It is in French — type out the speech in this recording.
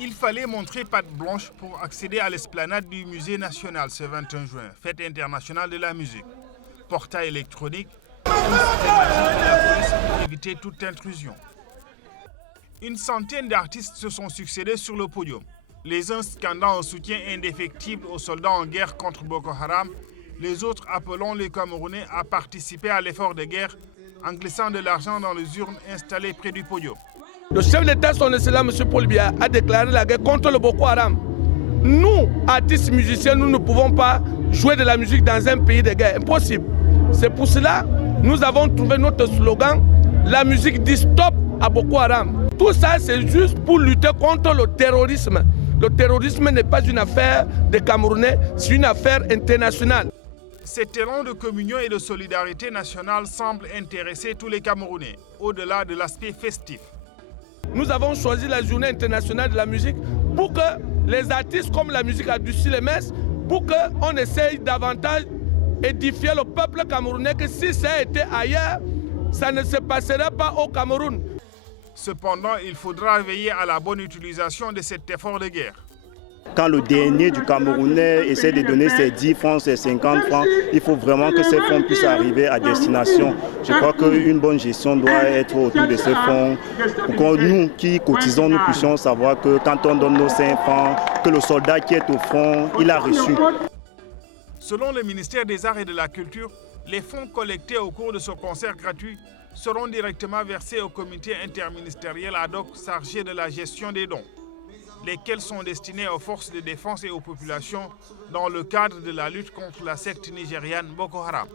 Il fallait montrer patte blanche pour accéder à l'esplanade du Musée national ce 21 juin, fête internationale de la musique. Portail électronique, une systématique de la police pour éviter toute intrusion. Une centaine d'artistes se sont succédés sur le podium. Les uns scandant un soutien indéfectible aux soldats en guerre contre Boko Haram, les autres appelant les Camerounais à participer à l'effort de guerre en glissant de l'argent dans les urnes installées près du podium. Le chef d'État, son Excellence, M. Paul Biya, a déclaré la guerre contre le Boko Haram. Nous, artistes musiciens, nous ne pouvons pas jouer de la musique dans un pays de guerre. Impossible. C'est pour cela que nous avons trouvé notre slogan, la musique dit stop à Boko Haram. Tout ça, c'est juste pour lutter contre le terrorisme. Le terrorisme n'est pas une affaire des Camerounais, c'est une affaire internationale. Cet élan de communion et de solidarité nationale semble intéresser tous les Camerounais, au-delà de l'aspect festif. Nous avons choisi la journée internationale de la musique pour que les artistes comme la musique a dû les messes, pour qu'on essaye davantage d'édifier le peuple camerounais que si ça était ailleurs, ça ne se passerait pas au Cameroun. Cependant, il faudra veiller à la bonne utilisation de cet effort de guerre. Quand le dernier du Camerounais essaie de donner ses 10 francs, ses 50 francs, il faut vraiment que ces fonds puissent arriver à destination. Je crois qu'une bonne gestion doit être autour de ces fonds pour que nous qui cotisons, nous puissions savoir que quand on donne nos 5 francs, que le soldat qui est au front, il a reçu. Selon le ministère des Arts et de la Culture, les fonds collectés au cours de ce concert gratuit seront directement versés au comité interministériel ad hoc chargé de la gestion des dons, lesquels sont destinés aux forces de défense et aux populations dans le cadre de la lutte contre la secte nigériane Boko Haram.